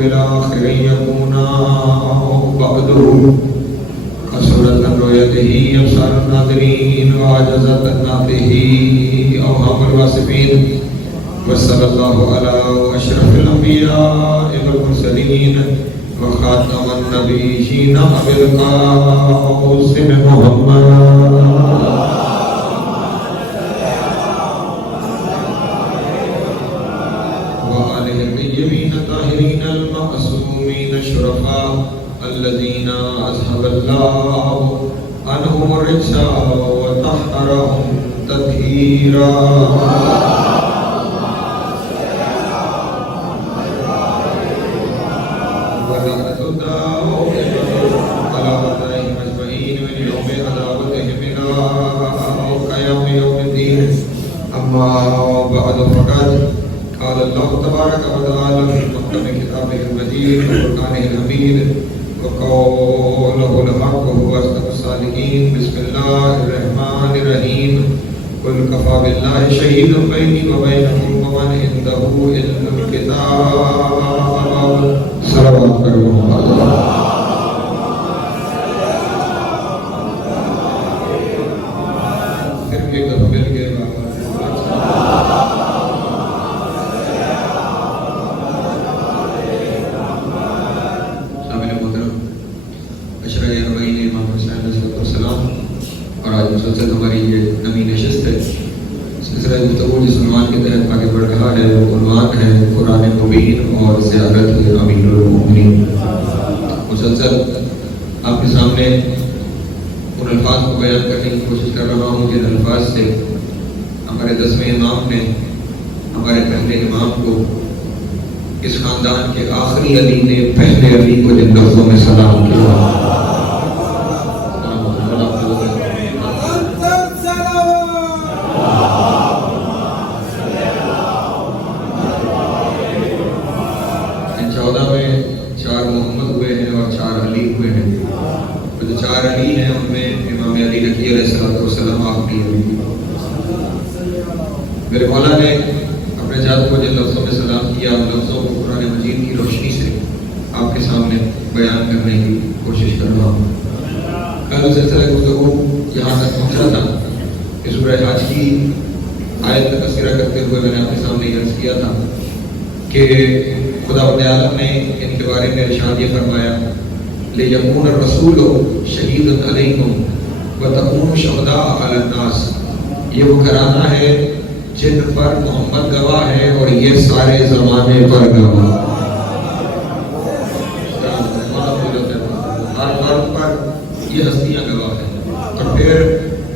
بالآخر يكونا بعده كسرت عن رؤيته أبصار الناظرين وعجزت عن نطقه أوهام الواصفين وصلى الله على أشرف الأنبياء والمرسلين وخاتم النبيين أبي القاسم محمد الطاهرين المعصومين الشرفاء الذين أذهب الله عنهم الرجس وطهرهم تطهيرا ولا تدعوا على أعدائهم أجمعين من يوم عذابتهم إلى قيام يوم الدين. أما بعد فقد قال الله تبارك وتعالى في محكم كتابه المجيد وفرقانه الحميد وقوله الحق وهو أصدق الصادقين. بسم الله الرحمن الرحيم. قل كفى بالله شهيدا بيني وبينكم ومن عنده علم الكتاب. صلوات کرو پھر ایک دفعہ مل گئے مسلسل ہماری یہ نئی نشست ہے. سلسلہ گفتگو جس عنوان کے تحت آگے بڑھ رہا ہے وہ عنوان ہے قرآن مبین اور زیارت امیر المومنین. مسلسل آپ کے سامنے ان الفاظ کو بیان کرنے کی کوشش کر رہا ہوں جن الفاظ سے ہمارے 10ویں امام نے ہمارے پہلے امام کو اس خاندان کے آخری علی نے پہلے علی کو جن لفظوں میں سلام کیا. میرے مولا نے اپنے ذات کو جن لفظوں میں سلام کیا ان لفظوں کو قرآن مجید کی روشنی سے آپ کے سامنے بیان کرنے کی کوشش کر رہا ہوں. کل سلسلہ گفتگو یہاں تک پہنچا تھا کہ سورہ حج کی آیت کا تذکرہ کرتے ہوئے میں نے آپ کے سامنے عرض کیا تھا کہ خدا عالم نے ان کے بارے میں ارشاد یہ فرمایا لِيَكُونَ الرَّسُولُ شَهِيدًا عَلَيْكُمْ وَتَكُونُوا شُهَدَاءَ عَلَى النَّاسِ. یہ وہ گھرانہ ہے جن پر محمد گواہ ہے اور یہ سارے زمانے پر گواہ. ہر مرد پر یہ ہستیاں گواہ ہیں. اور پھر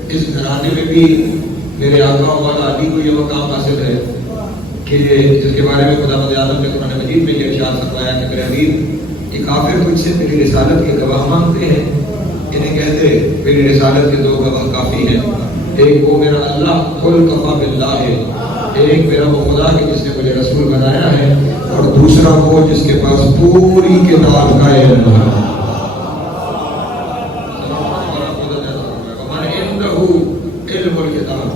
اس گھرانے میں بھی میرے آقا والا علی کو یہ مقام حاصل ہے کہ جس کے بارے میں خدا عالم نے قرآن مجید میں یہ ارشاد فرمایا کہ میرے حبیب یہ کافر مجھ سے میری رسالت کے گواہ مانگتے ہیں. انہیں کہتے میری رسالت کے 2 گواہ کافی ہیں. ایک وہ میرا اللہ قل کفا باللہ ہے, ایک میرا وہ خدا کہ جس نے مجھے رسول بنایا ہے, اور دوسرا وہ جس کے پاس پوری کتاب کا علم ہے. علم الکتاب,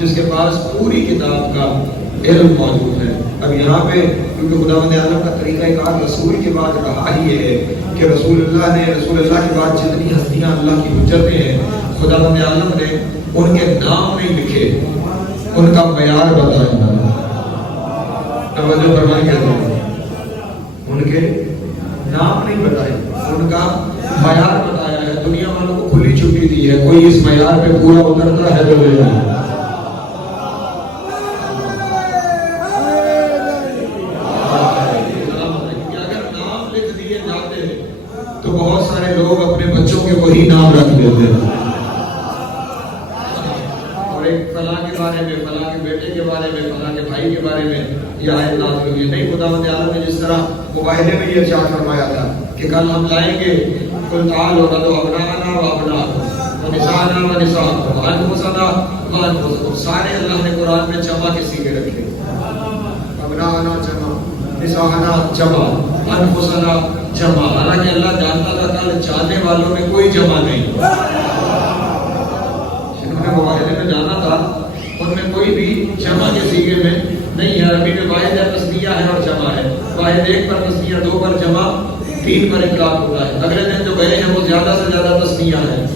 جس کے پاس پوری کتاب کا علم موجود ہے. اب یہاں پہ کیونکہ خداوند عالم کا طریقہ کار رسول کے بعد رہا ہی یہ ہے کہ رسول اللہ کے بعد جتنی ہستیاں اللہ کی حجتیں ہیں خداوند عالم نے ان کے نام نہیں لکھے, ان کا معیار بتایا. توجہ فرمائیں کہ ان کے نام نہیں بتائے, ان کا معیار بتایا ہے. دنیا والوں کو کھلی چھٹی دی ہے, کوئی اس معیار پہ پورا اترتا ہے تو لے جائے. تو بہت سارے لوگ اپنے بچوں کے وہی نام رکھ دیتے ہیں, اور ایک فلاں کے بارے میں, فلاں کے بیٹے کے بارے میں, فلاں کے بھائی کے بارے میں یہ آیت نازل ہوئی ہے. نہیں, خداوند عالم نے جس طرح موبائلے میں یہ ارشاد فرمایا تھا کہ کل ہم لائیں گے قل تعالوا ندعو ابناءنا وابناءکم ونساءنا ونساءکم وانفسنا وانفسکم. سارے اللہ نے قرآن میں جمع کے سیغے رکھے. ابنانا جمع، نساءنا جمع، انفسنا جمع. حالانکہ اللہ جانتا تھا کہ چاہنے والوں میں کوئی جمع نہیں. جنہوں نے مواحدے میں جانا تھا ان میں کوئی بھی جمع کے سیغے میں نہیں ہے. عربی میں واحد ہے تثنیہ ہے اور جمع ہے. واحد ایک پر تثنیہ، دو پر جمع، تین پر اطلاق ہوتا ہے. اگلے دن جو گئے ہیں وہ زیادہ سے زیادہ تثنیہ ہے.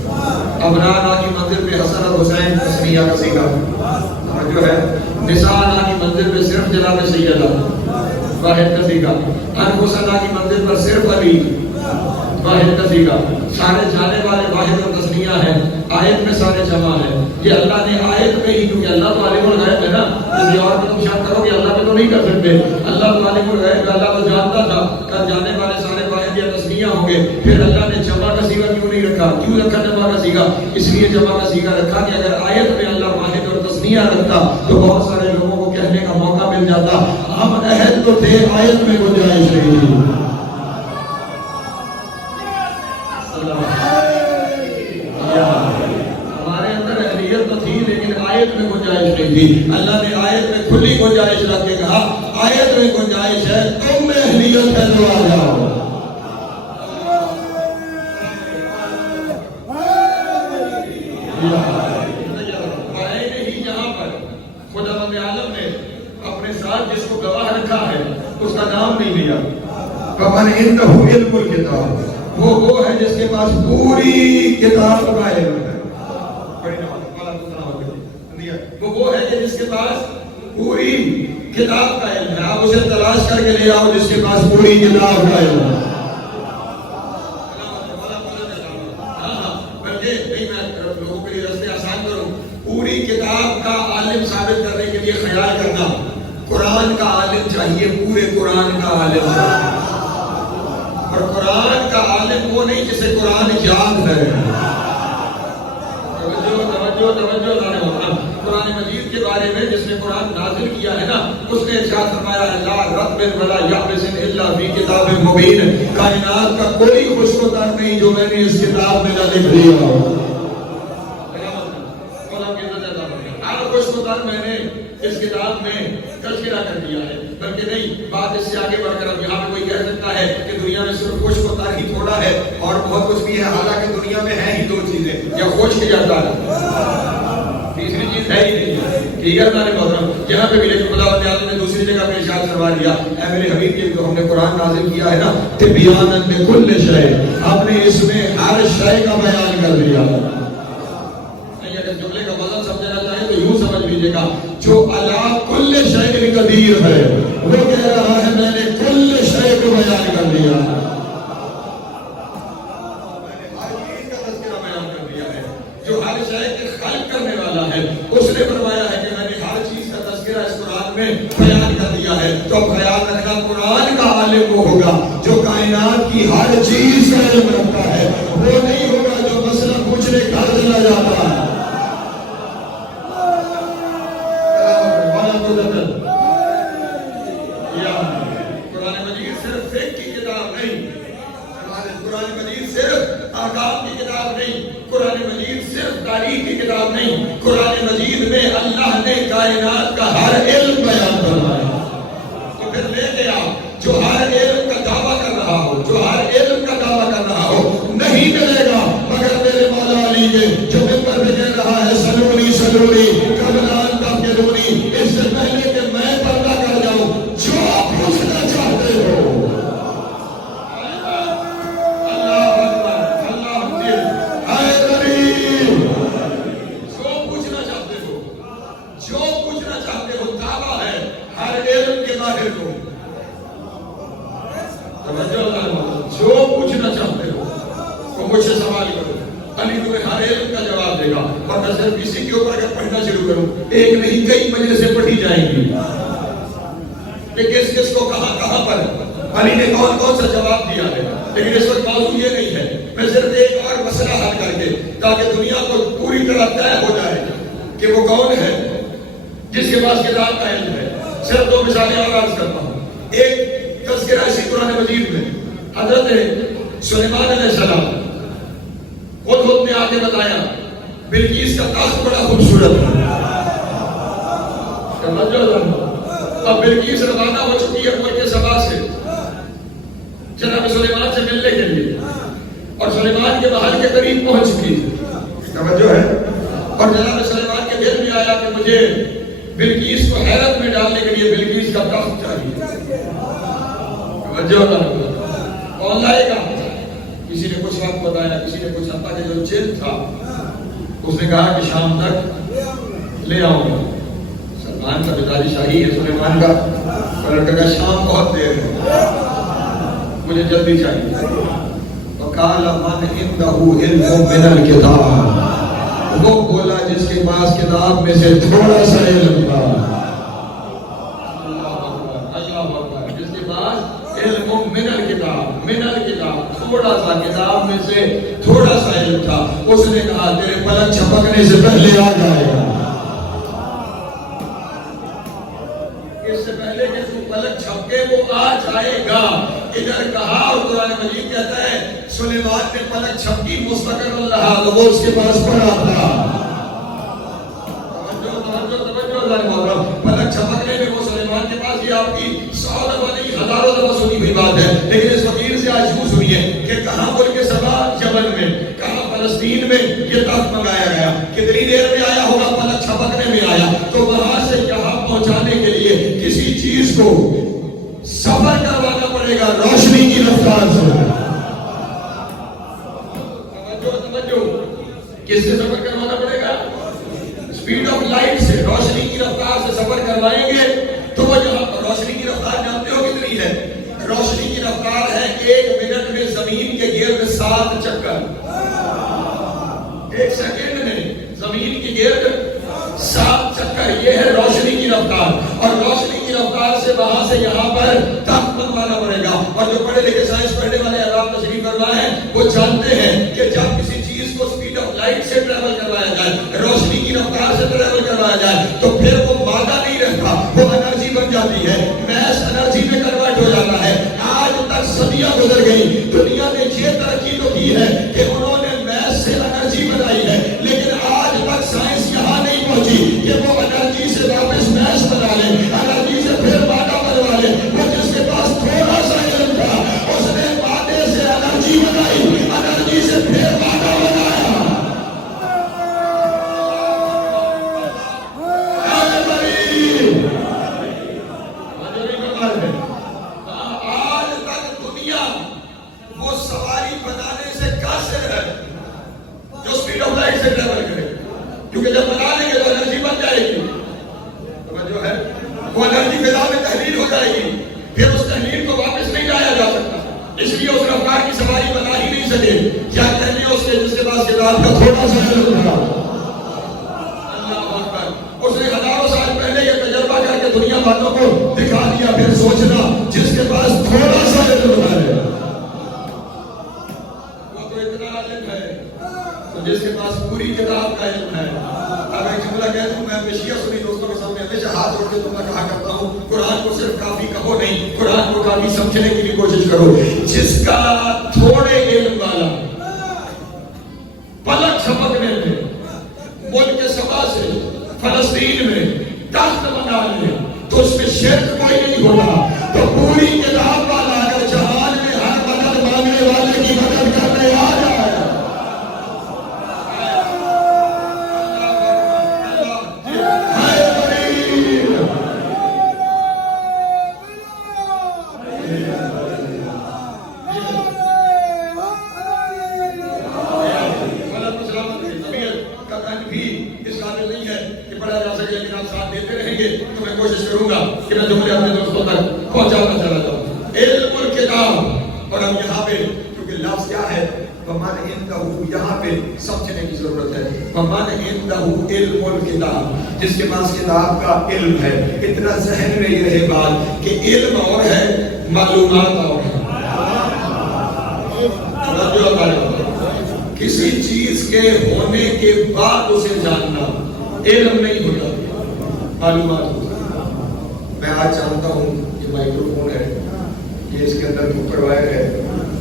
ابنانا کی منزل پہ حسن اور حسین تثنیہ کا سیغہ جو ہے. نساءنا کی منزل پہ صرف جناب سیدہ واحد کا سیغہ. انفسنا کی منزل پر صرف علی واحد کا سیغہ. سارے جانے والے واحد اور تثنیہ ہیں. آیت میں سارے جمع ہیں. یہ اللہ نے آیت میں ہی، کیونکہ اللہ تو عالم الغیب ہے نا، کسی اور میں تم شک کرو کہ اللہ میں تو نہیں کر سکتے. اللہ تو عالم الغیب ہے، اللہ تو جانتا تھا کہ جانے والے سارے واحد یا تثنیہ ہوں گے. پھر اللہ نے جمع کا سیغہ کیوں نہیں رکھا؟ کیوں رکھا جمع کا سیغہ؟ اس لیے جمع کا سیغہ رکھا کہ اگر آیت میں اللہ واحد اور تثنیہ رکھتا تو بہت سارے لوگوں کو کہنے کا موقع مل جاتا ہم عہد تو تھے، آیت میں گنجائش نہیں تھی. ہمارے اندر اہلیت تو تھی لیکن آیت میں گنجائش نہیں تھی. اللہ نے آیت میں کھلی گنجائش رکھ کے کہا آیت میں گنجائش ہے، تم میں اہلیت ہے تو آ جاؤ. اپنے ساتھ جس کو گواہ رکھا ہے اس کا نام نہیں لیا. فمن عنده علم الکتاب، وہ ہے جس کے پاس پوری کتاب کا علم ہے. وہ ہے کہ جس کے پاس پوری کتاب کا علم ہے. آپ اسے تلاش کر کے لے آؤ جس کے پاس پوری کتاب کا علم ہے. لوگوں کے لیے رستے آسان کروں. پوری کتاب کا عالم ثابت کرنے کے لیے خیال کرنا قرآن کا عالم چاہیے، پورے قرآن کا عالم. اور قرآن کا عالم وہ نہیں جسے قرآن یاد ہے. توجہ قرآن مجید کے بارے میں جس نے قرآن نازل کیا ہے نا، اس نے ارشاد فرمایا لا رتب ولا یابس الا فی کتاب مبین. کائنات کا کوئی خوشگوار نہیں جو میں نے اس کتاب میں نہ لکھ دیا ہو. ہر خوشگوار میں نے اس کتاب میں تذکرہ کر دیا ہے. بلکہ نہیں، بات اس سے آگے بڑھ کر اب یہاں پہ کوئی کہہ سکتا ہے کہ دنیا میں صرف خوشگوار ہی تھوڑا ہے اور بہت کچھ بھی ہے. حالانکہ دنیا میں ہے ہی دو چیزیں، یا خشک یا تر، تیسری چیز ہے ہی نہیں. ٹھیک ہے تمہارے محترم، یہاں پہ بھی لیکن خدا تعالیٰ نے دوسری جگہ پہ ارشاد فرما دیا اے میرے حبیب کے جو ہم نے قرآن نازل کیا ہے نا، تبیانا لکل شیء، ہم نے اس میں ہر شے کا بیان کر دیا. اگر جملے کا وزن سمجھنا چاہیں تو یوں سمجھ لیجیے گا، جو علی کل شیء قدیر ہے وہ کہہ رہا ہے میں نے کل شیء کو بیان کر دیا. جو ہر شے کے خلق کرنے والا ہے اس نے فرمایا ہے کہ میں نے ہر چیز کا تذکرہ اس قرآن میں بیان کر دیا ہے. تو خیال رکھنا قرآن کا عالم وہ ہوگا جو کائنات کی ہر چیز کا علم رکھتا ہے، وہ نہیں ہوگا جو مسئلہ پوچھنے گھر چلا جاتا ہے. قرآن مجید صرف فقہ کی کتاب نہیں، قرآن مجید صرف احکام کی کتاب نہیں، قرآن مجید صرف تاریخ کی کتاب نہیں. قرآن مجید میں اللہ نے کائنات کا ہر علم بیان فرمایا. تو پھر لے کے آؤ جو ہر علم کا دعویٰ کر رہا ہو، جو ہر علم کا دعویٰ کر رہا ہو، نہیں ملے گا مگر میرے مولا علی کے جو منبر پہ کہہ رہا ہے سلونی سلونی قبل ان تفقدونی، اس سے پہلے کہ میں پردہ کر جاؤں جو پوچھنا چاہتے ہو. جو پوچھنا چاہتے ہو وہ مجھ سے سوال کرو، علی تمہیں ہر علم کا جواب دے گا. اور میں صرف اسی کے اوپر اگر پڑھنا شروع کروں ایک نہیں کئی مجلسیں پڑھی جائیں گی کہ کس کس کو کہاں کہاں پر علی نے کون کون سا جواب دیا ہے. لیکن اس وقت موضوع یہ نہیں ہے، میں صرف ایک اور مسئلہ حل کر کے تاکہ دنیا کو پوری طرح طے ہو جائے کہ وہ کون ہے جس کے پاس کتاب کا علم ہے. صرف دو مثالیں اور عرض کرتا ہوں. ایک تذکرہ اسی قرآن مجید میں حضرت سلیمان علیہ السلام خود نے آگے بتایا بلقیس کا تخت بڑا خوبصورت ہے. اب بلقیس روانہ ہو چکی ہے ملک سبا سے جناب سلیمان سے ملنے کے لیے، اور سلیمان کے محل کے قریب پہنچ چکی ہے، توجہ ہے، اور جناب سلیمان کے دل میں آیا کہ مجھے بلقیس کو حیرت میں ڈالنے کے لیے بلقیس کا تخت چاہیے، توجہ ہے، کون لائے گا؟ کسی نے کچھ وقت بتایا، کسی نے کچھ حتیٰ کہ جو جلد تھا اس نے کہا کہ شام تک لے آؤں گا۔ سلمان کا مزاج شاہی ہے، سلیمان کا پلٹ کا شام بہت دیر ہے، مجھے جلدی چاہیے۔ وقال من عنده علم من الکتاب، وہ بولا جس کے پاس کتاب میں سے تھوڑا سا علم تھا، اللہ اکبر، جس کے پاس علم من الکتاب، من الکتاب، تھوڑا سا کتاب میں سے تھوڑا سا علم تھا، اس نے کہا تیرے پلک چھپکنے سے پہلے آ جائے گا، اس سے پہلے کہ تو پلک چھپکے وہ آ جائے گا۔ ادھر کہا، اور قرآن مجید کہتا ہے سلیمان نے پلک چھپکی مستقر رہا تو وہ اس کے پاس پڑا تھا، پلک چھپکنے میں وہ سلیمان کے پاس، یہ آپ کی 100 دفعہ نہیں ہزاروں دفعہ سنی ہوئی بات ہے، لیکن اس فقیر سے آج یوں سنیے کہ کہاں ملک سبا یمن میں، کہاں فلسطین میں یہ تخت منگایا گیا، کتنی دیر میں آیا ہوگا؟ پلک چھپکنے میں آیا، تو وہاں سے یہاں پہنچانے کے لیے کسی چیز کو سفر کروانا پڑے گا روشنی کی رفتار سے، توجہ، کس سے سفر کروانا پڑے گا؟ سپیڈ آف لائٹ سے، روشنی کی رفتار سے سفر کروائیں گے تو وہ جہاں پر روشنی کی رفتار جانتے ہو کتنی ہے؟ روشنی کی رفتار ہے 1 منٹ میں زمین کے گرد 7 چکر، 1 سیکنڈ میں زمین کے گرد 7 چکر، یہ ہے روشنی کی رفتار، اور روشنی کی رفتار سے وہاں سے یہاں پر تخت بنوانا پڑے گا، اور جو پڑھے لکھے سائنس پڑھنے والے حضرات تشریف فرما ہیں وہ جانتے ہیں کہ جب کسی چیز کو سپیڈ آف لائٹ سے ٹریول کروایا جائے، روشنی کی رفتار سے ٹریول کروایا جائے تو پھر وہ مادہ نہیں رہتا، وہ انرجی بن جاتی ہے، میس انرجی میں کنورٹ ہو جاتا ہے۔ آج تک صدیاں گزر گئی، دنیا نے یہ ترقی تو کی ہے کہ انہوں نے میس سے انرجی بنائی ہے، لیکن آج تک سائنس یہاں نہیں پہنچی کہ وہ انرجی سے واپس میس بنا لے، انرجی سے پھر مادہ بنوا لے۔ وہ جس کے پاس تھوڑا سا علم تھا اس نے مادے سے انرجی بنائی، انرجی سے پھر مادہ بنایا۔ آج تک دنیا وہ سواری بنانے سے قاصر ہے جو سپیڈ آف لائٹ سے ٹریول کرے، کیونکہ جب بنا لیں گے تو انرجی بن جائے گی، جو ہے وہ انرجی فضا میں تحلیل ہو جائے گی، پھر اس تحلیل کو واپس نہیں لایا جا سکتا، اس لیے اس رفتار کی سواری بنا ہی نہیں سکے۔ کیا کہنے اس کے جس کے پاس کتاب کا تھوڑا سا علم تھا، اللہ اکبر، اس نے ہزاروں سال پہلے یہ تجربہ کر کے دنیا والوں کو دکھا دیا۔ پھر سوچنا جس کے پاس تھوڑا سا علم ہے وہ تو اتنا عالم ہے، تو جس کے پاس پوری کتاب کا علم ہے۔ اب ایک جملہ کہہ دوں، میں ہمیشہ سنی دوستوں کے سامنے ہمیشہ ہاتھ جوڑ کے تمہیں کہا کرتا ہوں، قرآن کو صرف کافی کہو نہیں، قرآن کو کافی سمجھنے کی بھی کوشش کرو۔ جس کا تھوڑے علم والا پلک چھپکنے میں ملک سبا سے فلسطین میں تخت بنا لے تو اس میں شرک کوئی نہیں ہوگا، تو پوری کتاب والا اگر جہان میں ہر مدد مانگنے والے کی مدد کرنے آ جائے، تو میں کوشش کروں گا کہ میں جملے اپنے دوستوں تک پہنچانا چلا جاؤں۔ علم الکتاب، اور ہم یہاں پہ کیونکہ لفظ کیا ہے، فَمَنْ عِنْدَهُ، یہاں پہ سمجھنے کی ضرورت ہے۔ فَمَنْ عِنْدَهُ علم الکتاب، جس کے پاس کتاب کا علم ہے۔ اتنا ذہن میں یہ رہے بات کہ علم اور ہے، معلومات اور ہے۔ کسی چیز کے ہونے کے بعد اسے جاننا علم نہیں ہوتا، معلومات ہوتا۔ میں آج جانتا ہوں یہ مائکرو فون ہے، یہ اس کے اندر اوپر وائر ہے،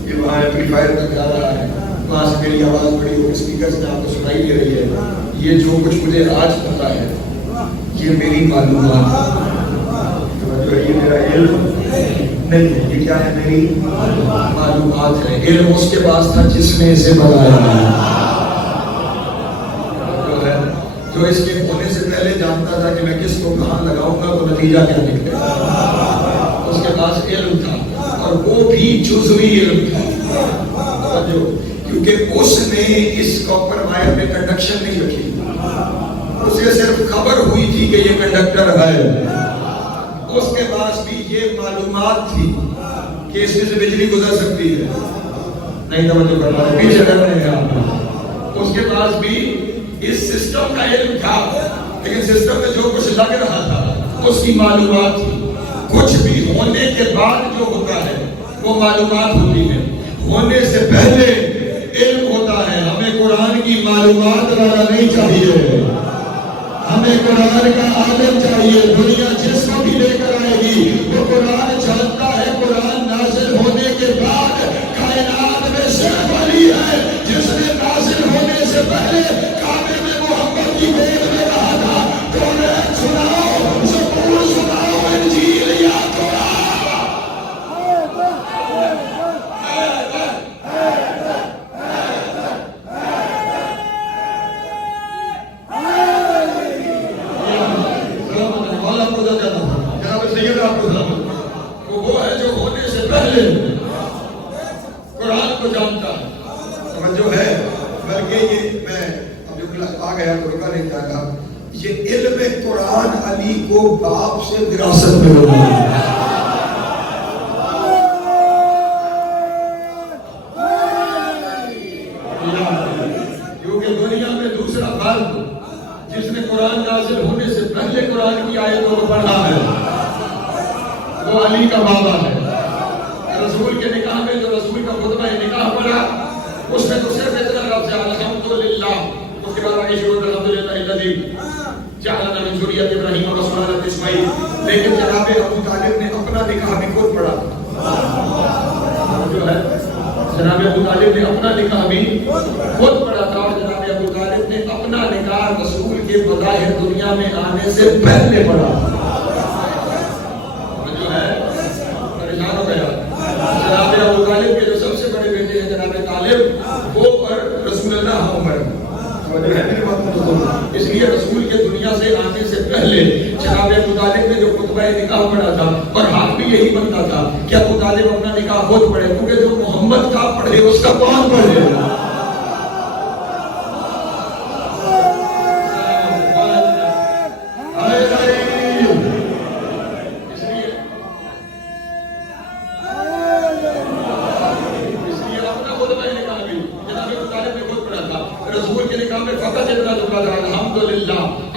یہ وہاں ایمپلیفائر میں جا رہا ہے، وہاں سے میری آواز بڑی ہو اسپیکر سے آپ کو سنائی دے رہی ہے۔ یہ جو کچھ مجھے آج پتا ہے یہ میری معلومات ہے۔ جو ہے یہ میرا علم نہیں ہے، یہ کیا ہے؟ میری معلومات ہے۔ علم اس کے پاس تھا جس نے اسے بنایا، جو اس کے ہونے سے پہلے جانتا تھا کہ میں کس کو کہاں لگاؤں گا تو نتیجہ کیا نکلے گا۔ اس کے پاس علم تھا، اور وہ بھی جزوی علم تھا، کیونکہ اس نے اس کاپر وائر میں کنڈکشن نہیں رکھی، اسے صرف خبر ہوئی تھی کہ یہ کنڈکٹر ہے۔ اس کے پاس بھی یہ معلومات تھی کہ اس میں سے بجلی گزر سکتی ہے، نہیں توجہ کر رہا ہے، پیچھے کر رہے ہیں آپ۔ اس کے پاس بھی اس سسٹم کا علم تھا، لیکن سسٹم میں جو کچھ لگ رہا تھا اس کی معلومات تھی۔ کچھ بھی ہونے کے بعد جو ہوتا ہے وہ معلومات ہوتی ہے، ہونے سے پہلے علم ہوتا ہے۔ ہمیں قرآن کی معلومات والا نہیں چاہیے، ہمیں قرآن کا عالم چاہیے۔ دنیا جس کو بھی لے کر آئے گی وہ قرآن چاہتا ہے۔ قرآن نازل ہونے کے بعد کائنات میں صرف علی ہے جس نے نازل ہونے سے پہلے کعبے میں محمد کی گود میں رہا تھا۔ قرآن سناؤ، زبور سناؤ، انجیل یاد کرو۔ وہ ہے جو ہونے سے پہلے قرآن کو جانتا ہے، سمجھو ہے۔ بلکہ یہ میں اب جو آ گیا تو رکا نہیں جائے گا، یہ علم قرآن علی کو باپ سے وراثت میں ملا، کیونکہ دنیا میں دوسرا فرد جس نے قرآن نازل ہونے سے پہلے قرآن کی آیتوں کو پڑھا ہے وہ علی کا بابا ہے۔ رسول کے نکاح میں جو رسول کا خطبہ نکاح پڑھا اس میں تو صرف اتنا لفظ ہے الحمدللہ، اس کے بعد آگے شروع الحمدللہ الذی جعلنا من ذریۃ ابراہیم و سلالۃ اسماعیل۔ لیکن جناب ابو طالب نے اپنا نکاح بھی خود پڑھا، جو ہے جناب ابو طالب نے اپنا نکاح بھی خود پڑھا تھا، اور جناب ابو طالب نے اپنا نکاح رسول کے بظاہر دنیا میں آنے سے پہلے پڑھا، جو ہے پریشان ہو گیا۔ جناب ابو طالب کے جو سب سے بڑے بیٹے ہیں جناب طالب، وہ پر رسول اللہ عمر، جو ہے میرے بات کو سنو۔ اس لیے رسول کے دنیا سے آنے سے پہلے جناب ابو طالب نے جو خطبہ نکاح پڑھا تھا، اور حق بھی یہی بنتا تھا کہ ابو طالب اپنا نکاح خود پڑھے، کیونکہ جو محمد کا پڑھے اس کا کون پڑھے؟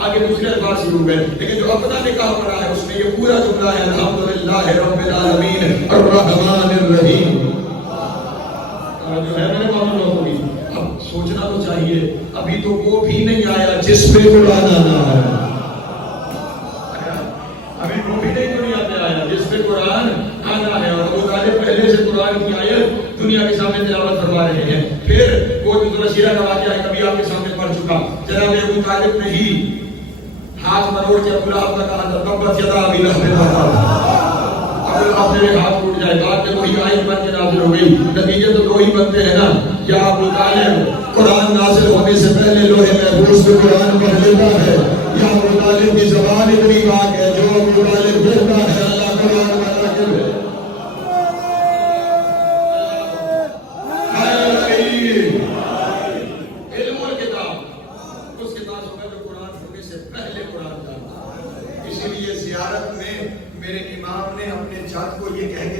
آگے دوسرے الفاظ شروع ہوئے، لیکن جو اپنا نکاح پڑھا ہے اس میں یہ پورا جملہ ہے الحمدللہ رب العالمین الرحمن الرحیم، جو ہے میرے معاملہ لوگوں کی۔ اب سوچنا تو چاہیے، ابھی تو وہ بھی نہیں آیا جس پہ قرآن آنا ہے، ابھی وہ بھی نہیں دنیا میں آیا جس پہ قرآن آنا ہے، اور ابو طالب پہلے سے قرآن کی آیت دنیا کے سامنے تلاوت فرما رہے ہیں۔ پھر وہ جو شیرہ کا واقعہ ہے کبھی آپ کے سامنے پڑھ چکا، جناب ابو طالب نے ہی ہاتھ مروڑ کے ابو لہب کا کہا تھا تبت یدا ابی لہب وتب، ابو لہب میرے ہاتھ ٹوٹ جائے۔ بعد میں وہی آیت بن کے نازل ہو گئی۔ نتیجے تو دو ہی بنتے ہیں نا، یا ابو طالب قرآن نازل ہونے سے پہلے لوح محفوظ میں قرآن پڑھ لیتا ہے، یا ابو طالب کی زبان اتنی پاک ہے جو ابو طالب کہتا ہے اللہ قرآن کا راکب ہے۔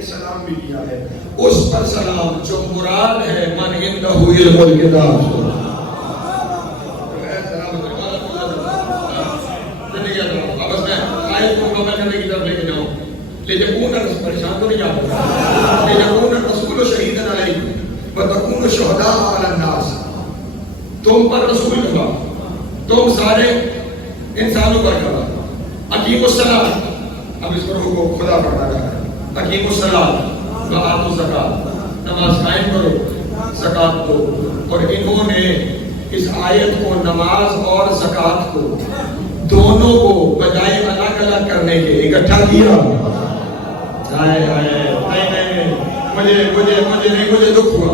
سلام بھی کیا ہے، اس پر سلام جو مراد ہے من عنده علم الکتاب۔ اب اس میں آیت کو مکمل کرنے کی طرف لے کے جاؤں، لیکن پریشان تو نہیں آپ لیکن رسول شہیدن علیکم وتکونوا شہداء علی الناس، تم پر رسول ہوگا، تم سارے انسانوں پر ہوگا۔ اقیموا الصلاۃ، اب اس پر حکم خدا پڑھا رہا ہے، اقیموا الصلاۃ وآتوا الزکاۃ، نماز قائم کرو زکات دو۔ اور انہوں نے اس آیت کو نماز اور زکات کو دونوں کو بجائے الگ الگ کرنے کے، اکٹھا کیا.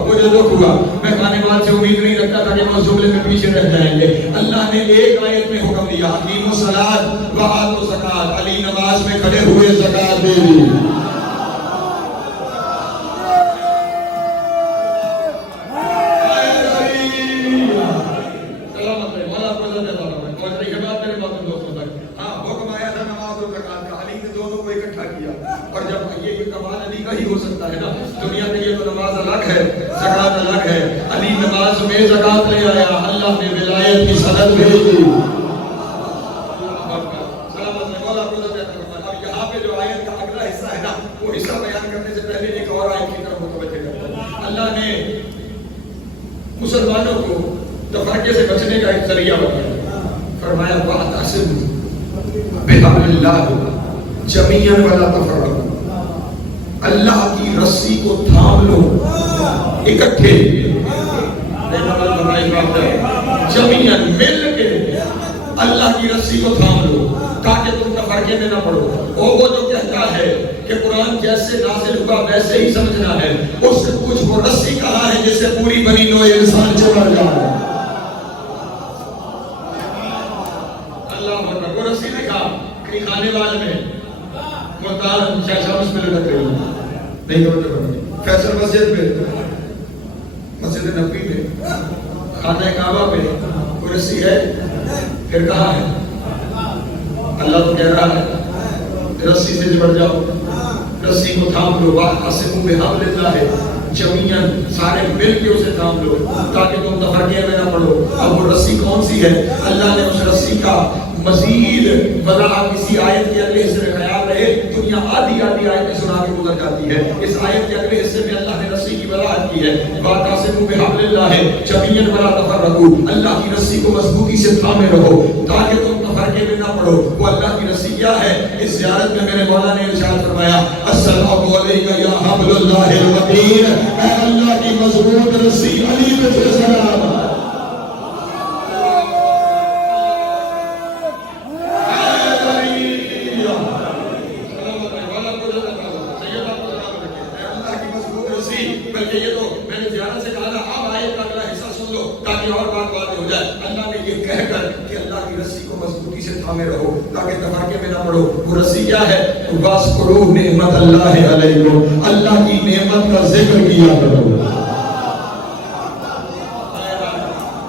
مجھے دکھ ہوا. میں کھانے والے سے امید نہیں رکھتا تھا کہ وہ جملے میں پیچھے رہ جائیں گے. اللہ نے ایک آیت میں حکم دیا اقیموا الصلاۃ وآتوا الزکاۃ. علی نماز میں کھڑے ہوئے زکات دے دی. دنیا میں یہ تو نماز الگ ہے، زکات الگ ہے. علی نماز میں زکات لے آیا، اللہ نے ولایت کی سند بھیجی. اب یہاں پہ جو آیت کا اگلا حصہ ہے نا، وہ حصہ بیان کرنے سے پہلے ایک اور آیت کی طرف متوجہ کرتا ہوں. اللہ نے مسلمانوں کو تفرقے سے بچنے کا ایک ذریعہ بتایا. فرمایا وَاعْتَصِمُوا بِحَبْلِ اللَّهِ جَمِيعًا وَلَا تَفَرَّقُوا. اللہ کی رسی کو تھام لو اکٹھے، جميعاً مل کے اللہ کی رسی کو تھام لو تاکہ تم تفرقے میں نہ پڑو. وہ جو کہتا ہے کہ قرآن جیسے نازل ہوا ویسے ہی سمجھنا ہے، اس سے کچھ وہ رسی کہاں ہے جس سے پوری بنی نوع انسان چلا جائے. اللہ اکبر. وہ رسی دکھا کہیں کھانے والے میں ملتان شاہشامش میں لٹک رہی ہے. نہیں توجہ کرو. فیصل مسجد پہ، مسجد نبوی میں، خانہ کعبہ پہ کوئی رسی ہے؟ پھر کہاں ہے؟ اللہ تو کہہ رہا ہے رسی سے جڑ جاؤ، رسی کو تھام لو. واعتصموا بحبل اللہ جميعاً، سارے مل کے اسے تھام لو تاکہ تم تفرقے میں نہ پڑو. اب وہ رسی کون سی ہے؟ اللہ نے اس رسی کا مزید وضاحت کسی آیت کے اگلے حصے میں خیال رہے. دنیا آدھی آیتیں سنا کے گزر جاتی ہے. اس آیت کے اگلے حصے میں اللہ نے رسی کی وضاحت کی ہے. واعتصموا بحبل اللہ جميعاً ولا تفرقوا. اللہ کی رسی کو مضبوطی سے تھامے رہو تاکہ تم تفرقے میں نہ پڑو. وہ اللہ کی رسی کیا ہے؟ اس زیارت میں میرے مولا نے ارشاد فرمایا السلام علیکم یا حبل اللہ المتین. اے اللہ کی مضبوط رسی علی پہ سلام. بلکہ یہ تو میں نے زیارت سے کہا تھا، اب آیت کا اگلا حصہ سن لو تاکہ اور بات واضح ہو جائے. اللہ نے یہ کہہ کر کہ اللہ کی رسی کو مضبوطی سے تھامے رہو تاکہ تفرقے میں نہ پڑو. وہ رسی کیا ہے؟ وَاذْكُرُوا نِعْمَتَ اللَّهِ عَلَيْكُمْ. اللہ کی نعمت کا ذکر کیا کرو.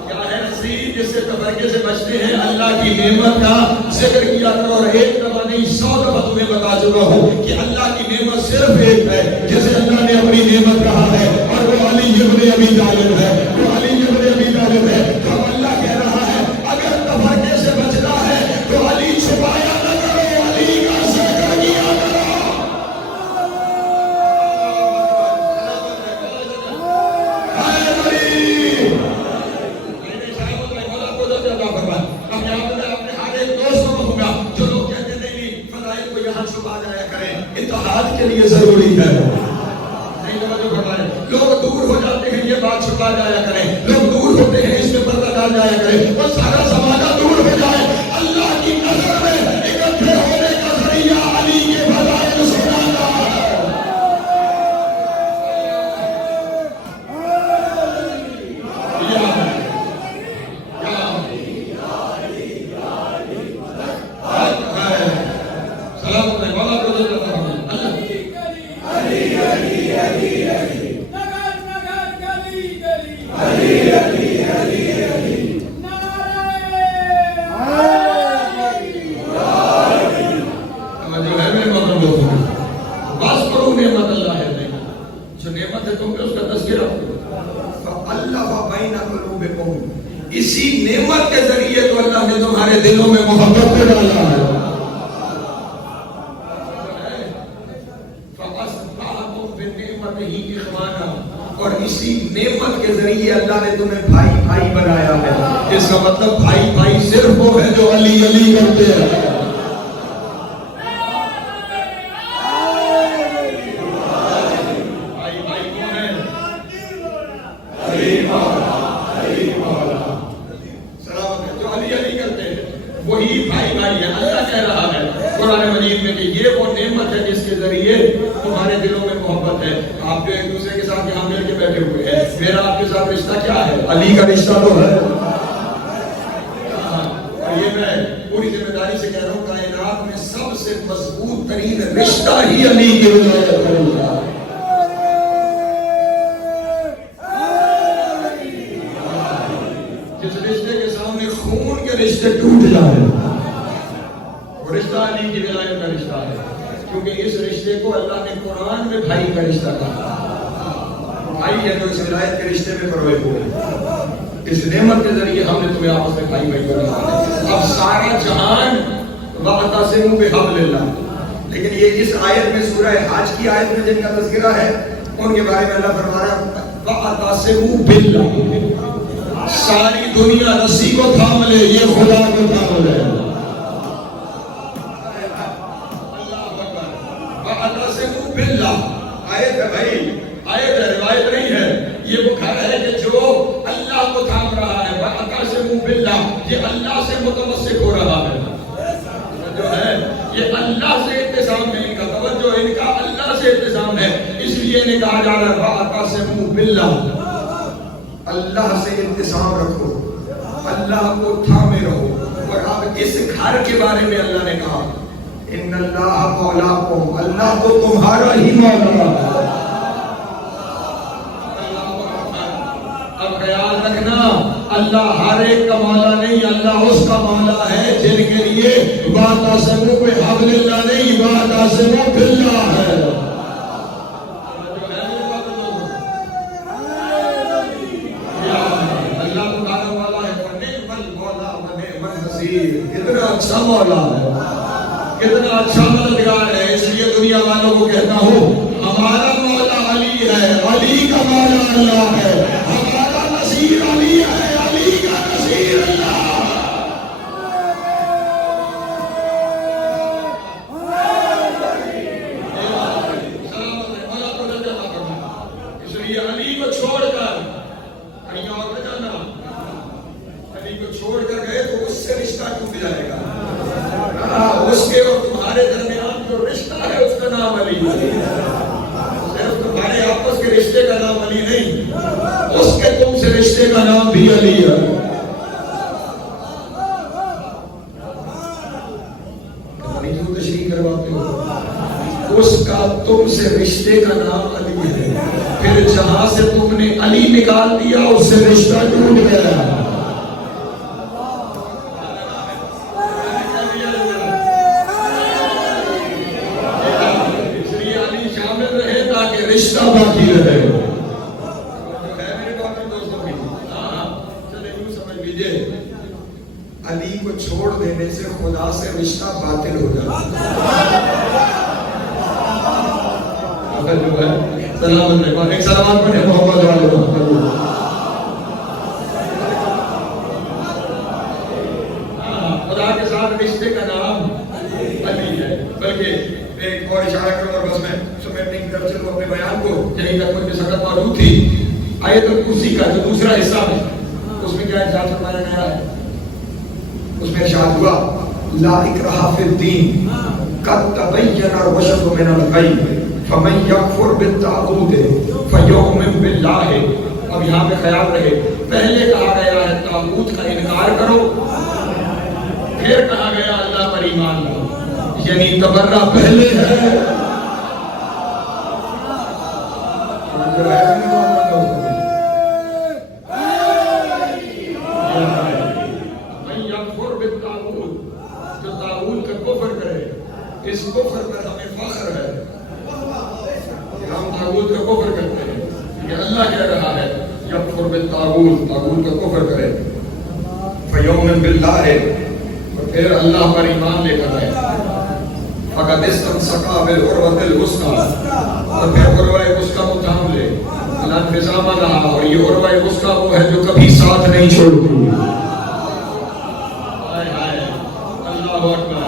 کیا ہے رسی جس سے تفرقے سے بچتے ہیں؟ اللہ کی نعمت کا ذکر کیا کرو. اور ایک دفعہ نہیں 100 دفعہ تمہیں بتا چکا ہوں کہ اللہ کی نعمت صرف ایک ہے جسے اللہ نے اپنی نعمت کہا ہے، اور وہ علی ابن ابی طالب ہے. وہ علی ابن ابی طالب ہے. تو اللہ کہہ رہا ہے اگر تفرقے سے بچنا ہے تو علی چھپایا نہ کرو، علی کا ذکر کیا کرو. اب یہاں پر میں اپنے ہر ایک دوست کو کہوں گا جو لوگ کہتے نہیں فضائل کو یہاں چھپا جایا کریں، اتحاد کے لیے ضروری ہے. لوگ دور ہو جاتے ہیں، یہ بات چھپا جایا کریں. لوگ دور ہوتے ہیں، اس میں پردہ ڈال جایا کریں. اور سارا زمانہ دور ہو جائے، اللہ کی نظر میں اکٹھے ہونے کا ذریعہ علی کے فضائل سنانا ہے. جو نعمت ہے تم پہ اس کا تذکرہ فَأَلَّفَ بَيْنَ قُلُوبِكُمْ. اسی نعمت کے ذریعے تو اللہ نے تمہارے دلوں میں محبت پہ ڈالا ہے. فَأَصْبَحْتُمْ بِنِعْمَتِهِ إِخْوَانًا. اور اسی نعمت کے ذریعے اللہ نے تمہیں بھائی بھائی بنایا ہے. اس کا مطلب بھائی بھائی صرف وہ ہے جو علی علی کرتے ہیں. وہی بھائی بھائی ہے. اللہ کہہ رہا ہے قرآن مجید میں کہ یہ وہ نعمت ہے جس کے ذریعے تمہارے دلوں میں محبت ہے. آپ جو ایک دوسرے کے ساتھ یہاں مل کے بیٹھے ہوئے ہیں, میرا آپ کے ساتھ رشتہ کیا ہے؟ علی کا رشتہ تو ہے. اور یہ میں پوری ذمہ داری سے کہہ رہا ہوں, کائنات میں سب سے مضبوط ترین رشتہ ہی علی کی ولایت ہے. جس رشتے کے سامنے خون کے رشتے ٹوٹ جائے, وہ رشتہ علی کی ولایت کا رشتہ ہے, کیونکہ اس رشتے کو اللہ نے قرآن میں بھائی کا رشتہ کہا. بھائی ہے تو اس ولایت کے رشتے میں پروے ہوئے, اس نعمت کے ذریعے ہم نے تمہیں آپس میں بھائی بھائی بنا. اب سارا جہان واعتصموا بحبل اللہ, لیکن یہ اس آیت میں سورہ حج کی آیت میں جن کا تذکرہ ہے ان کے بارے میں اللہ فرما رہا ہے واعتصموا باللہ. ساری دنیا رسی کو تھام لے, یہ خدا کو تھام لے. اللہ اکبر. واعتصموا باللہ آیت ہے بھائی, آیت ہے, روایت نہیں ہے. یہ وہ گھر ہے کہ جو اللہ کو تھام رہا ہے. واعتصموا باللہ, یہ اللہ سے متمسک ہو رہا ہے. جو ہے یہ اللہ سے اعتصام ہے, ان کا توجہ ان کا اللہ سے اعتصام ہے. اس لیے انہیں کہا جا رہا ہے واعتصموا باللہ, اللہ سے اعتصام رکھو, اللہ کو تھامے رہو. اور اب اس گھر کے بارے میں اللہ نے کہا ان اللہ مولاکم, اللہ تو تمہارا ہی مولا ہے. اب خیال رکھنا, اللہ ہر ایک کا مولا نہیں, اللہ اس کا مولا ہے جن کے لیے واعتصموا بحبل اللہ نہیں, واعتصموا باللہ ہے. کتنا اچھا مولا ہے, کتنا اچھا مددگار ہے. اس لیے دنیا والوں کو کہتا ہوں ہمارا مولا علی ہے, علی کا مولا اللہ ہے. ہمارا نصیر علی ہے, علی کا نصیر اللہ. اس لیے علی کو چھوڑ کر کہیں اور نہ جانا. علی کو چھوڑ کر گئے تو اس سے رشتہ ٹوٹ جائے گا. اس کے اور تمہارے درمیان جو رشتہ ہے اس کا نام علی ہے. صرف تمہارے آپس کے رشتے کا نام علی نہیں, اس کے تم سے رشتے کا نام بھی علی ہے. کہانی کیوں تشریح کرواتے ہو؟ اس کا تم سے رشتے کا نام علی ہے. پھر جہاں سے تم نے علی نکال دیا اس سے رشتہ ٹوٹ گیا. رشتہ باقی رہے. میرے باقی دوستوں بھی چلے یوں سمجھ لیجیے, علی کو چھوڑ دینے سے خدا سے رشتہ باطل ہو جاتا ہے. سلام علیکم, ایک سلام پڑھے محمد والے. خدا کے ساتھ رشتے کا نام علی ہے. بلکہ ایک اور اشارہ کروں اور بس میں سمیٹنے کی طرف چلوں اپنے بیان کو. یہیں تک مجھے سکت معلوم تھی. آیت الکرسی کا جو دوسرا حصہ ہے اس میں کیا ارشاد فرمایا گیا ہے؟ اس میں ارشاد ہوا لا اکراہ فی الدین قد تبین الرشد من الغی فمن یکفر بالطاغوت فیؤمن باللہ. اب یہاں پہ خیال رہے, پہلے کہا گیا ہے طاغوت کا انکار کرو, پھر کہا گیا اللہ پر ایمان لاؤ. یعنی تبرہ پہلے ہے. جو طاغوت کا کفر کرے, اس کفر پر ہمیں فخر ہے کہ ہم طاغوت کا کفر کرتے ہیں. یہ اللہ کہہ رہا ہے یکفر بالطاغوت, طاغوت کا کفر کرے, فیؤمن باللہ, اور پھر اللہ پر ایمان لے کر آئے. فقد استمسک بالعروۃ الوثقی, اور پھر عروہ وثقی کو تھام لے. اللہ نظام رہا, اور یہ عروہ وثقی وہ ہے جو کبھی ساتھ نہیں چھوڑتی. اللہ اکبر.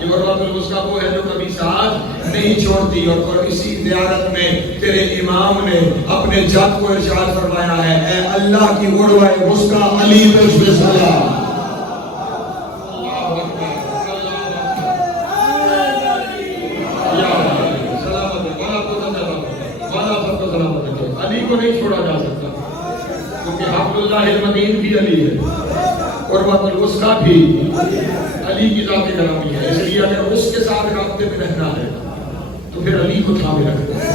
یہ عروہ الوثقی وہ ہے جو کبھی ساتھ نہیں چھوڑتی. اور اسی زیارت میں تیرے امام نے اپنے جد کو ارشاد فرمایا ہے اے اللہ کی عروہ وثقی علی پہ سلام. کو نہیں چھوڑا جا سکتا کیونکہ حبلُ المتین بھی علی ہے، قربۃ الوثقیٰ بھی علی کی ذات گرامی ہے۔ اس لیے اگر اس کے ساتھ رابطے میں رہنا ہے تو پھر علی کو تھامے رکھنا ہے،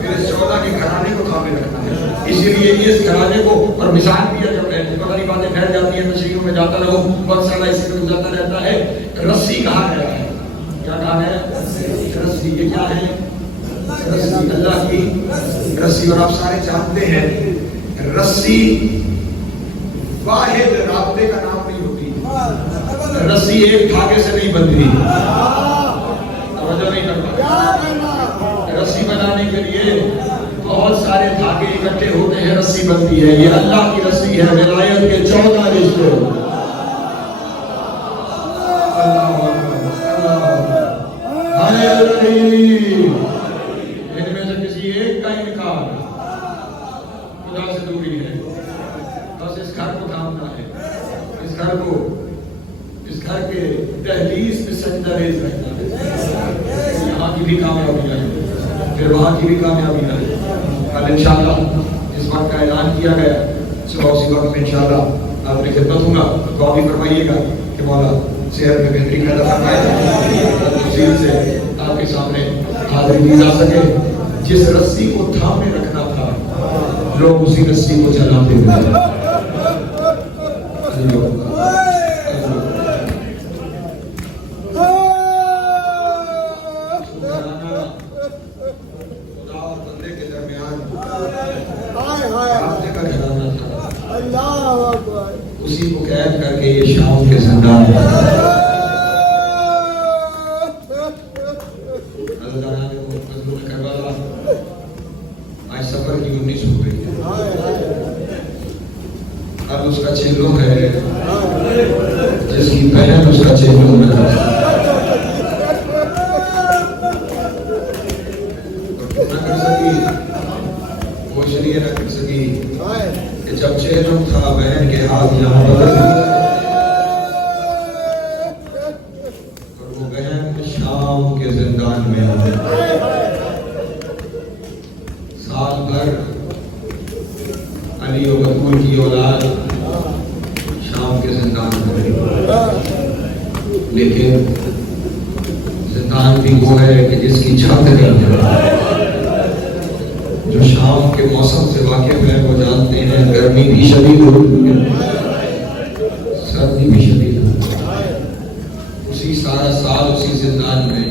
پھر اس 14 کے گھرانے کو تھامے رکھنا ہے۔ اسی لیے اس گھرانے کو اور مثال دیا جب ہے پتہ نہیں باتیں پھیل جاتی ہیں، تشریحوں میں جاتا رہو، بہت سارا اسی میں گزرتا رہتا ہے۔ رسی کہا گیا ہے، کیا کہا ہے؟ رسی۔ یہ کیا ہے؟ رسی، اللہ کی رسی۔ اور آپ سارے جانتے ہیں رسی واحد رابطے کا نام نہیں ہوتی، رسی ایک دھاگے سے نہیں بنتی، توجہ نہیں کرتا۔ رسی بنانے کے لیے بہت سارے دھاگے اکٹھے ہوتے ہیں، رسی بنتی ہے۔ یہ اللہ کی رسی ہے، ولایت کے 14 رشتے۔ ان میں سے کسی ایک کا انکار خدا سے دوری ہے۔ بس اس گھر کو تھامنا ہے، اس گھر کو، اس گھر کے دہلیز میں سجدہ ریز رہنا ہے۔ یہاں کی بھی کامیابی ہے، پھر وہاں کی بھی کامیابی ہے۔ کل انشاءاللہ اس بات کا اعلان کیا گیا، صبح اسی وقت میں انشاءاللہ آپ نے خدمت ہوں گا، دعا بھی فرمائیے گا کہ مولا صحت میں بہتری پیدا فرمائے، تفصیل سے آپ کے سامنے حاضر کی جا سکے۔ جس رسی کو تھامے رکھنا تھا لوگ اسی رسی کو چلاتے ہوئے اسی کو قید کر کے یہ شام کے زندان کربلا آج سفر کی 19 ہو گئی ہے، اب اس کا چہلو ہے، جس کی بہن اس کا چہلو ہے، نہ کر سکی وہ شریعہ، نہ کر سکی کہ جب چہلو تھا بہن کے ہاتھ یہاں بدل اور وہ بہن شام کے زندان میں سال بھر علی و بطول کی اولاد شام کے زندان میں رہی، لیکن زندان بھی وہ ہے کہ جس کی چھت نہیں ہے۔ جو شام کے موسم سے واقف ہے وہ جانتے ہیں گرمی بھی شدید ہوتی ہے، سردی بھی شدید ہوتی ہے۔ اسی سارا سال اسی زندان میں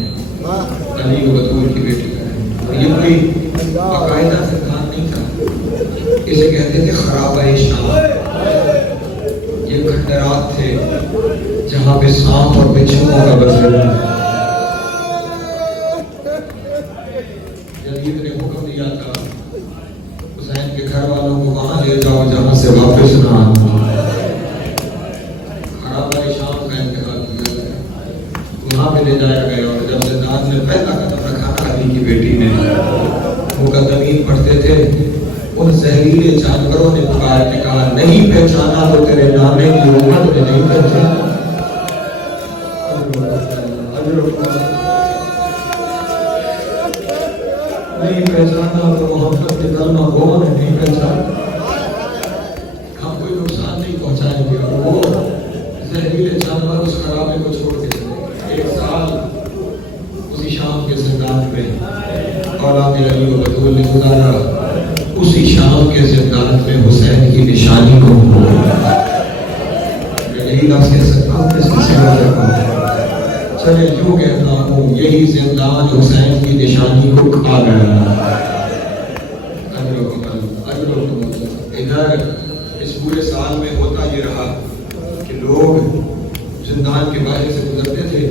علی و بطول کی بیٹی کا ہے، اور یہ کوئی باقاعدہ زندان نہیں تھا، اسے کہتے تھے خرابہ شام۔ یہ کھنڈرات تھے جہاں پہ سانپ اور بچھوؤں کا بسر ہے۔ یزید نے حکم دیا تھا حسین کے گھر والوں کو وہاں لے جاؤ جہاں سے واپس نہ آنا۔ خرابہ شام کا انتقال کیا گیا، وہاں پہ لے جایا گیا، اور جب زندان میں پہلا قدم رکھا علی کی بیٹی نے، مقدمین پڑھتے تھے، ان زہریلے جانوروں نے پکار کے کہا نہیں پہچانا تو تیرے نامے کی امت نے نہیں پہچانا۔ نہیں پہچانا تو محمد کے کلمہ گو نے نہیں پہچانا۔ ہم کوئی نقصان نہیں پہنچائیں گے، اور وہ زہریلے جانور اس خرابے کو چھوڑ کے چلے۔ ایک سال اسی شام کے زندان میں اولاد علی و بطول نے گزارا، اسی شام کے زندان میں حسین کی نشانی کو میں یہی لفظ کہہ سکتا ہوں کہ اس کی سمجھ رکھا ہوں، چلے یوں کہتا ہوں یہی زندان حسین کی نشانی کو کھا گیا۔ ادھر اس پورے سال میں ہوتا یہ رہا کہ لوگ زندان کے باہر سے گزرتے تھے،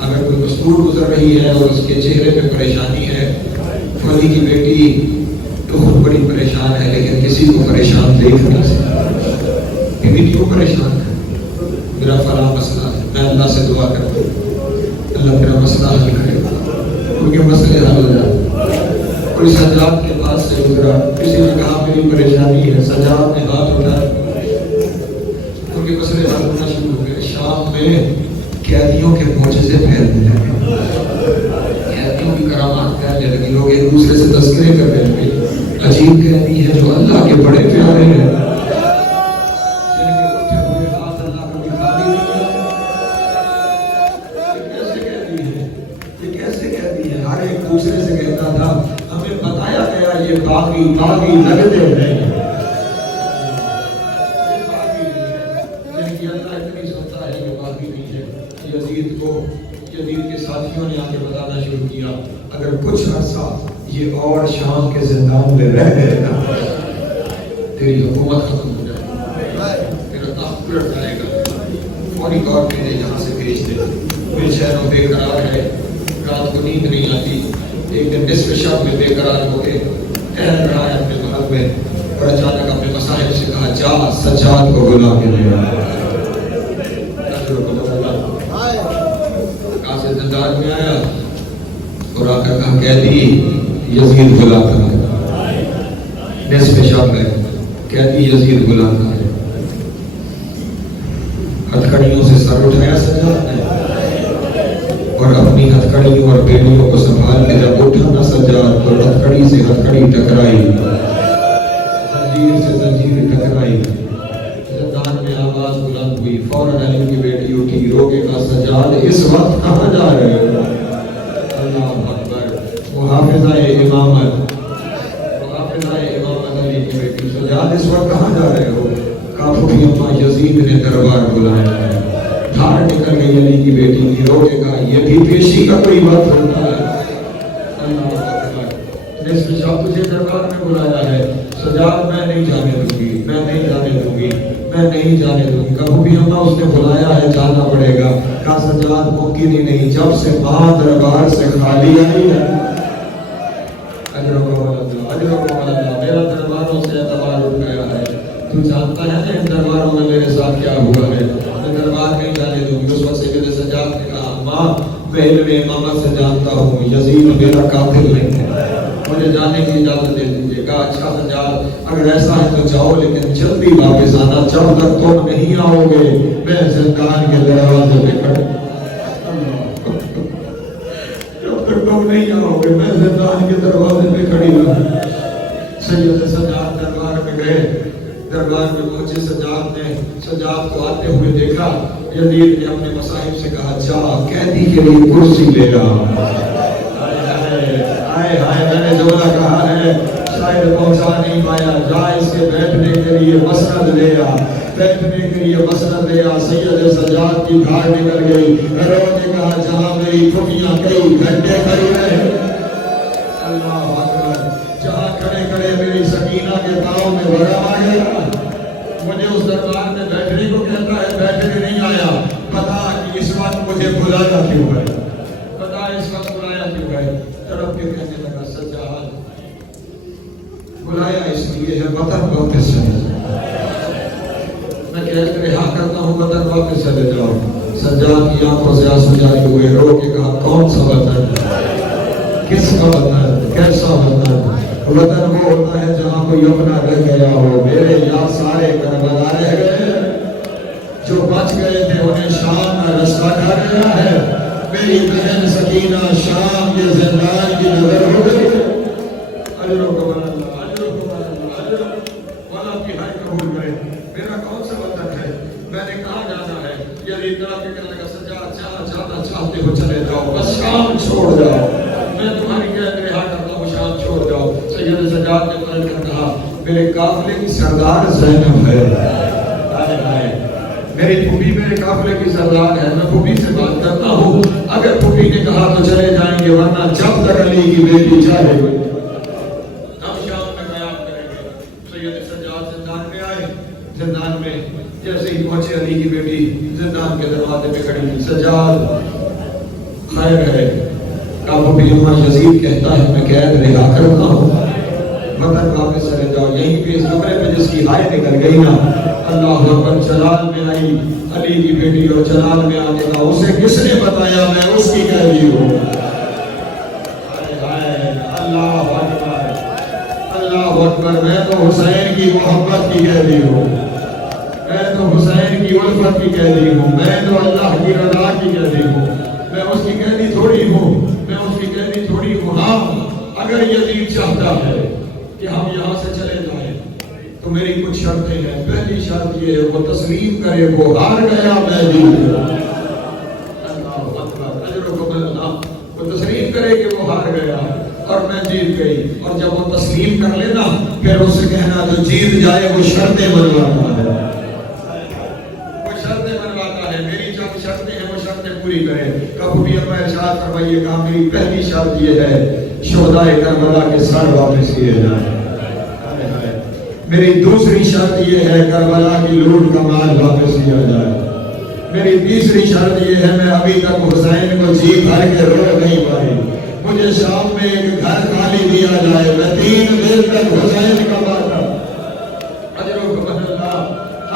اگر کوئی مستور گزر رہی ہے اور اس کے چہرے پہ پریشانی ہے، فوجی کی بیٹی تو خود بڑی پریشان ہے لیکن کسی کو پریشان دیکھ نہیں سکتا، کہ کیوں پریشان ہے، میرا فلاں مسئلہ ہے، میں اللہ سے دعا کرتا ہوں اللہ میرا مسئلہ حل کرے گا، کیونکہ مسئلے حل ہو جاتے۔ کوئی سجاد کے پاس سے گزرا، کسی نے کہا میری پریشانی ہے، سجاد نے ہاتھ اٹھایا، کیونکہ مسئلے حل ہونا شروع ہو گئے۔ شام میں قیدیوں کے معجزے پھیلنے لگے، قیدیوں کی کرامات پھیلنے لگی، لوگ ایک دوسرے سے تذکرے کرنے لگے، عجیب قیدی ہے جو اللہ کے بڑے پیارے ہیں، جن کے اٹھے ہوئے ہاتھ اللہ کبھی خالی نہیں کرتا۔ یہ کیسے قیدی ہے؟ ہر ایک دوسرے سے کہتا تھا ہمیں بتایا گیا یہ باغی لگتے ہیں، یزید کے ساتھیوں نے آگے بتانا شروع کیا اگر کچھ عرصہ یہ اور شام کے زندان میں رہ گئے نا تیری حکومت ختم ہو جائے، تیرا تخت الٹ جائے گا، فوری طور پہ یہاں سے بھیج دے، بے چین و بے قرار ہے، رات کو نیند نہیں آتی، ایک دن نصف شب میں بے قرار ہو کے ٹہل رہا ہے اپنے محل میں، اور اچانک اپنے مصاحب سے کہا جا سجاد کو بلا کے لے زندان میں آیا اور آ کر کہا قیدی یزید بلاتا ہے، نصف شب ہے، قیدی یزید بلاتا ہے، ہتھکڑیوں سے سر اٹھایا سجاد نے اور اپنی ہتھکڑیوں اور بیڑیوں کو سنبھال کے جب اٹھا نہ سجاد تو ہتھکڑی سے ہتھکڑی ٹکرائی، زنجیر سے زنجیر ٹکرائی، زندان میں آواز بلند ہوئی، فوراً علی کی بیٹی اٹھی، رو کے کہا سجاد اس وقت کہاں جا رہے ہو؟ اللہ اکبر، محافظہ امامت علی کی بیٹی، سجاد اس وقت کہاں جا رہے ہو؟ کہا پھوپھی اماں یزید نے دربار بلایا ہے، دھار نکل گئی علی کی بیٹی کی، رو کے کہا یہ بھی پیشی کا کوئی وقت ہوتا ہے؟ اللہ اکبر، نصف شب تجھے دربار میں بلایا ہے، سجاد میں نہیں جانے دوں گی، میں نہیں جانے دوں گی، میں نہیں جانے دوں گی، کبھی بھی ہمیں اس نے بلایا ہے جانا پڑے گا، کہا سجاد ممکن ہی نہیں، جب سے ماں دربار سے خالی آئی ہے، میرا درباروں سے اعتبار اٹھ گیا ہے، تو جانتا ہے نا ان درباروں میں میرے ساتھ کیا ہوا ہے، میں دربار نہیں جانے دوں گی۔ اس وقت سید سجاد نے کہا ماں میں علم امامت سے جانتا ہوں یزید میرا قاتل نہیں ہے، مجھے جانے کی اجازت دے دیجیے۔ کہا اچھا سجاد اگر ایسا ہے تو جاؤ لیکن جلدی واپس آنا، جب تک تم نہیں آؤ گے میں زندان کے دروازے پہ کھڑا، جب تک تم نہیں آؤ گے میں زندان کے دروازے پہ کھڑی رہوں۔ سید سجاد دربار میں گئے، دربار میں پہنچے، سجاد کو آتے ہوئے دیکھا، یزید نے اپنے مصاحب سے کہا جا قیدی کے لیے کرسی لے آ۔ ہائے ہائے میں نے جملہ کہا ہے شاید پہنچا نہیں پایا، جا اس کے بیٹھنے کے لیے مسند لے آ، بیٹھنے کے لیے مسند لے آ۔ سید سجاد کی دھار نکل گئی، رو نے کہا جہاں میری پھوپھیاں کئی گھنٹے کھڑی رہے، اللہ اکبر، جہاں کھڑے کھڑے میری سکینہ کے پاؤں میں ورم آ گیا، مجھے اس دربار میں بیٹھنے کو کہتا ہے، بیٹھنے نہیں آیا، بتا کہ اس وقت مجھے بلایا کیوں ہے، بتا اس وقت بلایا کیوں ہے؟ طرف کے کہنے لگا سجاد بلایا اس لیے ہے وطن واپس چلے جاؤ، میں قید رہا کرتا ہوں وطن واپس چلے جاؤ۔ سجاد کی آنکھوں سے آنسو جاری ہوئے، رو کے کہا کون سا وطن، کس کا وطن، کیسا وطن؟ وطن وہ ہوتا ہے جہاں کوئی اپنا رہ گیا ہو، میرے یہاں سارے کربلا رہ گئے، جو بچ گئے تھے انہیں شام کا رستہ کھا گیا ہے، میری بہن سکینہ شام یہ زندان کی نظر ہو گئی، اجروں کو اللہ، اجروں کو اللہ، اجروں والا کی ہائے قبول کرے، میرا کون سا وطن ہے، میں نے کہاں جانا ہے؟ یزید طرف کے کہنے لگا سجاد جانا چاہتے ہو چلے جاؤ، بس شام چھوڑ جاؤ، میں تمہاری قید رہا کرتا ہوں، شام چھوڑ جاؤ۔ سید سجاد نے پلٹ کر کہا میرے قافلے کی سردار زینب ہے، میری پھوپھی میرے قافلے کی سردار ہے، میں پھوپھی سے بات کرتا ہوں، اگر پھوپھی نے کہا تو چلے جائیں گے، ورنہ جب تک علی کی بیٹی چاہے گی تب شام میں قیام کریں گے۔ سید سجاد زندان میں آئے، زندان میں جیسے ہی پہنچے علی کی بیٹی زندان کے دروازے پہ کھڑی تھی، سجاد خیر ہے؟ کہا بھی اماں یزید کہتا ہے میں قید رہا کرتا ہوں، وطن واپس چلے جاؤ۔ یہیں پہ اس کمرے پہ جس کی ہائے نکل گئی نا، اللہ اکبر، جلال میں آئی علی کی بیٹی اور جلال میں آنے کا اسے کس نے بتایا میں اس کی قیدی ہوں؟ اللہ اکبر، اللہ اکبر، میں تو حسین کی محبت کی قیدی ہوں، میں تو حسین کی الفت کی قیدی ہوں، میں تو اللہ کی رضا کی قیدی ہوں، میں اس کی قیدی تھوڑی ہوں، میں اس کی قیدی تھوڑی ہوں۔ ہاں اگر یزید چاہتا ہے کہ ہم یہ ہے وہ تسلیم کرے وہ ہار گیا میں جیت گیا. اللہ اکبر. اجرکم اللہ. وہ تسلیم کرے کہ وہ ہار گیا اور میں جیت گئی. اور جب وہ تسلیم کر لینا پھر اس سے کہنا جو جیت جائے وہ شرطیں منواتا ہے. وہ شرطیں منواتا ہے. میری چند شرطیں ہیں وہ شرطیں پوری کرے. کب بھی اپنا ارشاد فرمائیے کہ میری پہلی شرط یہ ہے شہدائے کربلا کے سر واپس کیے جائیں. میری دوسری شرط یہ ہے کربلا کی لوٹ کا مال واپس کیا جائے. میری تیسری شرط یہ ہے میں ابھی تک حسین کو جی بھر کے رو نہیں پائی. مجھے شام میں ایک گھر خالی دیا جائے. میں 3 دن تک حسین کا ماتا. اجرکم اللہ.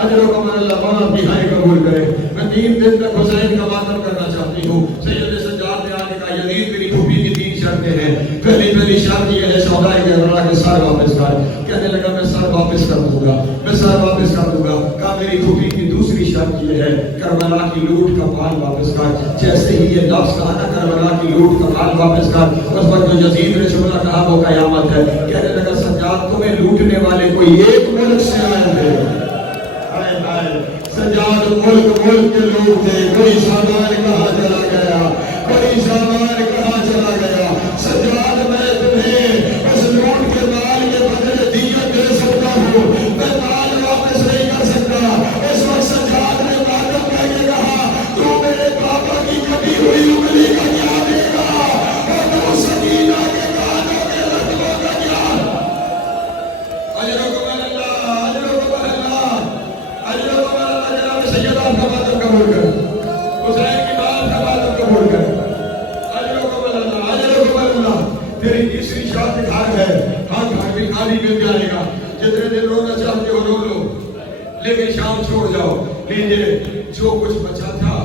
اجرکم اللہ. مولا اپنی ہائے قبول کرے. میں 3 دن تک حسین کا ماتم کرنا چاہتی ہوں. سید سجاد نے آنے کا یزید میری پھوپھی کی 3 شرطیں ہیں. پہلی شرط یہ ہے شہدائے کربلا کے سر واپس کر. کہنے لگا میں سر واپس کر دوں گا. میں سر واپس کر دوں گا. کہا میری پھوپھی کی دوسری شرط یہ ہے کربلا کی لوٹ کا مال واپس کر. جیسے ہی یہ لفظ کہا نا کربلا کی لوٹ کا مال واپس کر اس وقت جو یزید نے جملہ کہا وہ قیامت ہے. کہنے لگا سجاد تمہیں لوٹنے والے کوئی ایک ملک سے آئے تھے. سجاد ملک کے لوگ تھے. کوئی سامان کہاں چلا گیا. کوئی سامان کہاں چلا گیا. سجاد میں تمہیں اس لوٹ کے مال کے بدلے دیت دے سکتا ہوں. میں مال واپس نہیں کر سکتا. اس وقت سجاد نے ماتم کر کے کہا تو میرے پاپا کی کٹی ہوئی انگلی کا کیا دے گا اور تو سکینہ کے کانوں کے رتبوں کا کیا. اجرکم اللہ. اجرکم اللہ. اجرکم اللہ. جناب سیدہ کا ماتم قبول کر. حسین کی بات کا ماتم قبول کر. تیری تیسری شرط گھر ہے. ہاں گھر بھی خالی مل جائے گا. جتنے دن رونا چاہتے ہو رو لو لیکن شام چھوڑ جاؤ. لیجیے جو کچھ بچا تھا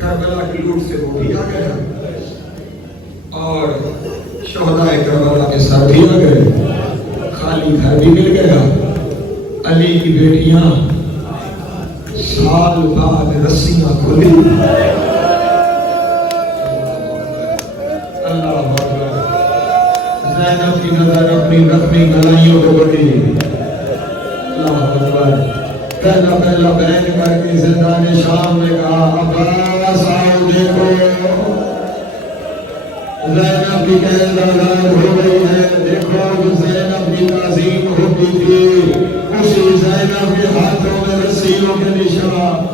کربلا کی لوٹ سے وہ بھی آ گیا اور شہدائے کربلا کے سر بھی آ گئے. خالی گھر بھی مل گیا. علی کی بیٹیاں سال بعد رسیاں کھلی. زینب کی نظر اپنی زخمی گلائیوں کو بڑھی. اللہ اکبر. پہلا بین کر کے زندان شام نے کہا عباس آؤ دیکھو. زینب کی قید آزاد ہو گئی ہے. دیکھو جو زینب کی تعظیم ہوتی تھی اسی زینب کے ہاتھوں میں رسیوں کے نشان.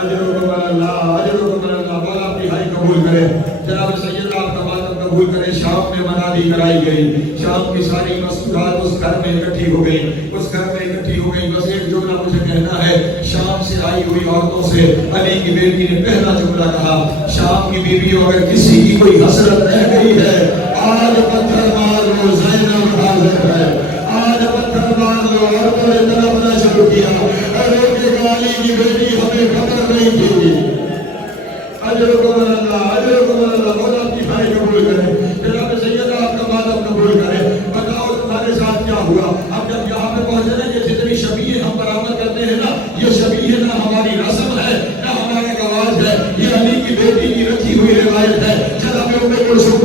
اجرکم اللہ. اجرکم اللہ. مولا اپنی ہائی قبول کرے. جناب سید آپ کا ماتم قبول کرے. شام میں منادی کرائی گئی. شام کی ساری مستورات اس گھر میں اکٹھی ہو گئی. اس گھر میں اکٹھی ہو گئی. بس ایک جملہ مجھے کہنا ہے. شام سے آئی ہوئی عورتوں سے علی کی بیٹی نے پہلا جملہ کہا شام کی بیویوں اگر کسی کی کوئی حسرت رہ گئی ہے آج پتھر مار لو زینب حاضر ہے. آج پتھر مار لو. عورتوں نے تڑپنا شروع کیا. علی کی بیٹی ہمیں خبر نہیں تھی. اجرکم اللہ. اجرکم اللہ. مولا اپنی بھائی قبول کرے. جناب سیدہ آپ کا ماتم قبول کرے. بتاؤ تمہارے ساتھ کیا ہوا. اب جب یہاں پہ پہنچے نا یہ جتنی شبیہیں ہم برآمد کرتے ہیں نا یہ شبیہیں نہ ہماری رسم ہے نہ ہمارا رواج ہے. یہ علی کی بیٹی کی رکھی ہوئی روایت ہے. جناب ام کلثوم